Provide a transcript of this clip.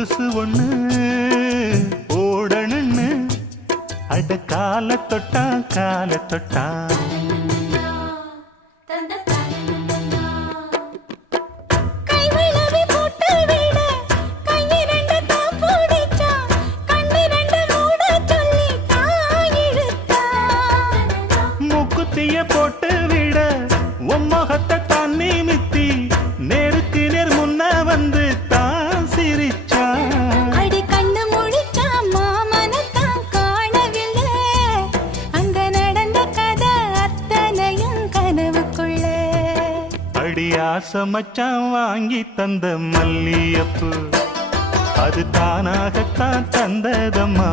கொலுசு ஒண்ணு ஓடணுன்னு அட கால தொட்டா மூக்குத்திய போட்டு விட உம்மகத்தை தான் நிமித்தி நேருக்கு நேர் முன்ன வந்து தான் சிரிச்சா. அடி கண்ணு முழிச்சா மாமனத்தான் காணவில்லை, அங்க நடந்த கதை அத்தனையும் கனவுக்குள்ள. அடி ஆசை மச்சான் வாங்கி தந்த மல்லியப்பு அது தானாகத்தான் தந்ததம்மா.